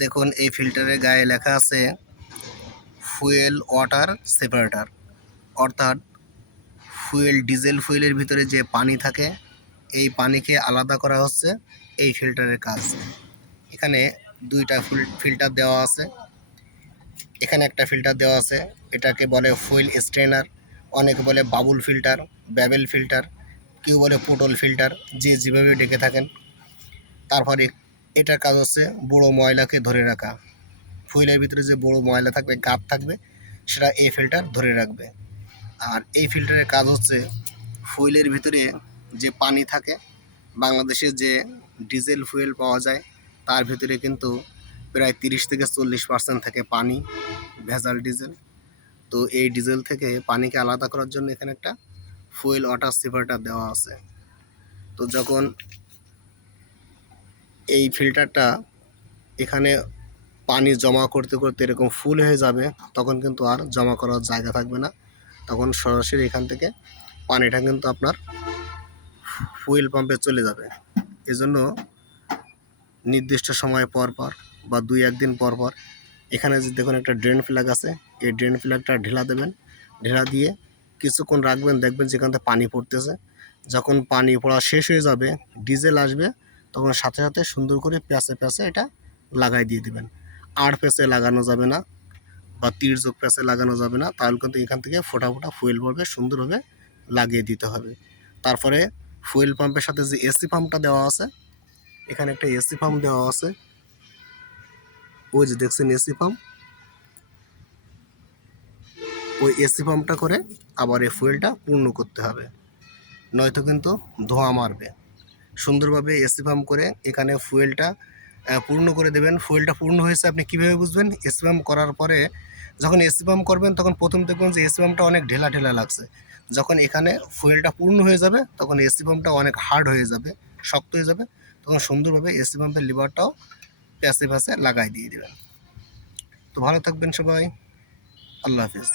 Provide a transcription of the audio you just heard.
দেখুন এই ফিল্টারের গায়ে লেখা আছে ফুয়েল ওয়াটার সেপারেটর, অর্থাৎ ডিজেল ফুয়েলের ভিতরে যে পানি থাকে এই পানিকে আলাদা করা হচ্ছে এই ফিল্টারের কাজ। এখানে দুইটা ফিল্টার দেওয়া আছে, এখানে একটা ফিল্টার দেওয়া আছে, এটাকে বলে ফুয়েল স্ট্রেনার, অনেকে বলে বাবুল ফিল্টার, ব্যাবেল ফিল্টার, কেউ বলে পুটল ফিল্টার, যে যেভাবে ডেকে থাকেন। তারপরে এটার কাজ হচ্ছে বড়ো ময়লাকে ধরে রাখা, ফুয়েলের ভিতরে যে বড়ো ময়লা থাকবে, গাদ থাকবে, সেটা এই ফিল্টার ধরে রাখবে। আর এই ফিল্টারের কাজ হচ্ছে ফুয়েলের ভিতরে যে পানি থাকে, বাংলাদেশে যে ডিজেল ফুয়েল পাওয়া যায় তার ভিতরে কিন্তু প্রায় 30 থেকে 40% থাকে পানি, ভেজাল ডিজেল। তো এই ডিজেল থেকে পানিকে আলাদা করার জন্য এখানে একটা ফুয়েল ওয়াটার সেপারেটর দেওয়া আছে। তো যখন এই ফিল্টারটা এখানে পানি জমা করতে করতে এরকম ফুল হয়ে যাবে, তখন কিন্তু আর জমা করার জায়গা থাকবে না, তখন সরাসরি এখান থেকে পানিটা কিন্তু আপনার ফুয়েল পাম্পে চলে যাবে। এজন্য নির্দিষ্ট সময় পর পর বা 2-1 দিন পর পর এখানে যে দেখুন একটা ড্রেন ফ্ল্যাগ আছে, এই ড্রেন ফ্ল্যাগটা ঢেলা দেবেন, ঢেলা দিয়ে কিছুক্ষণ রাখবেন, দেখবেন যেখান থেকে পানি পড়তেছে। যখন পানি পড়া শেষ হয়ে যাবে, ডিজেল আসবে, তখন সাথে সাথে সুন্দর করে প্যাচে প্যাচে এটা লাগাই দিয়ে দেবেন। আর প্যাচে লাগানো যাবে না বা তির্যক প্যাচে লাগানো যাবে না, তাহলে কিন্তু এখান থেকে ফোঁটা ফোঁটা ফুয়েল পড়বে, সুন্দরভাবে লাগিয়ে দিতে হবে। তারপরে ফুয়েল পাম্পের সাথে যে এসি পাম্পটা দেওয়া আছে, এখানে একটা এসি পাম্প দেওয়া আছে, ওই যে দেখছেন এসি পাম্প, ওই এসি পাম্পটা করে আবার এই ফুয়েলটা পূর্ণ করতে হবে, নয়তো কিন্তু ধোঁয়া মারবে। সুন্দরভাবে এসি পাম্প করে এখানে ফুয়েলটা পূর্ণ করে দেবেন। ফুয়েলটা পূর্ণ হয়েছে আপনি কীভাবে বুঝবেন? এসি পাম্প করার পরে যখন এসি পাম্প করবেন তখন প্রথম দেখবেন যে এসি পাম্পটা অনেক ঢেলা ঢেলা লাগছে। যখন এখানে ফুয়েলটা পূর্ণ হয়ে যাবে তখন এসি পাম্পটা অনেক হার্ড হয়ে যাবে, শক্ত হয়ে যাবে, তখন সুন্দরভাবে এসি পাম্পের লিভারটাও প্যাচে প্যাচে লাগাই দিয়ে দেবেন। তো ভালো থাকবেন সবাই, আল্লাহ হাফিজ।